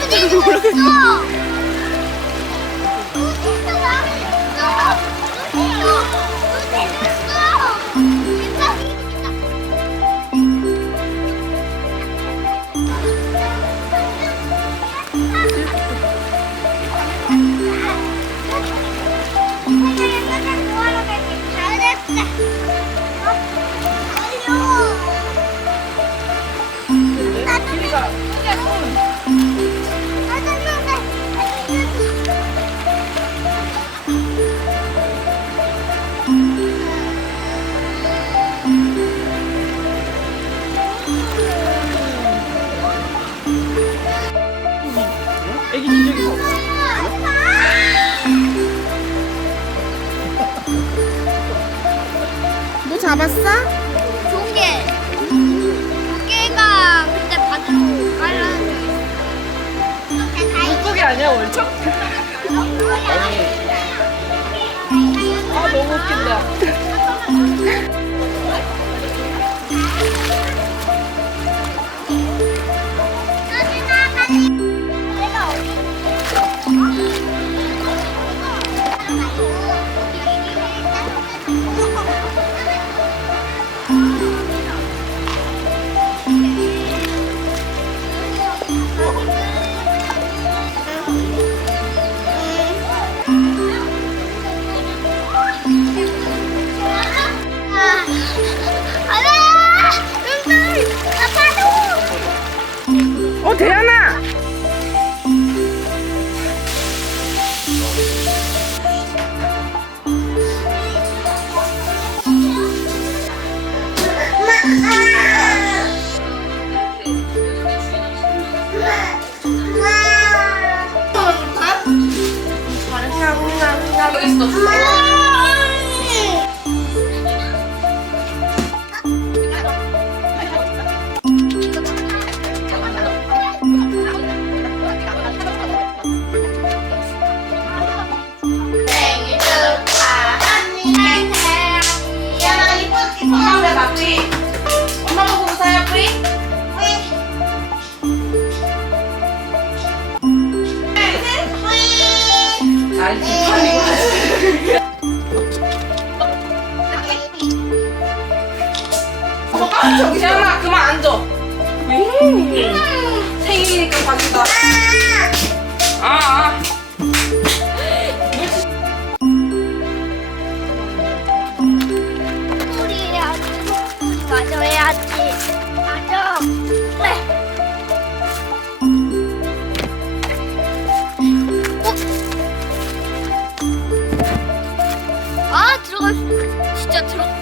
나도 모르겠어. 애기 기저귀 봐. 뭐 잡았어? 조개. 조개가 근데 바지로 깔라는 물고기 아니야 월척? 아 너무 웃긴다. 대현아! 엄마가 보고 사요 뿌리? 재현아 그만 앉아. 생일이니까 봐준다. 아. 소리 해야지. 소리 맞아 해야지. 맞아. 네. 아 들어갈 수 진짜 들어.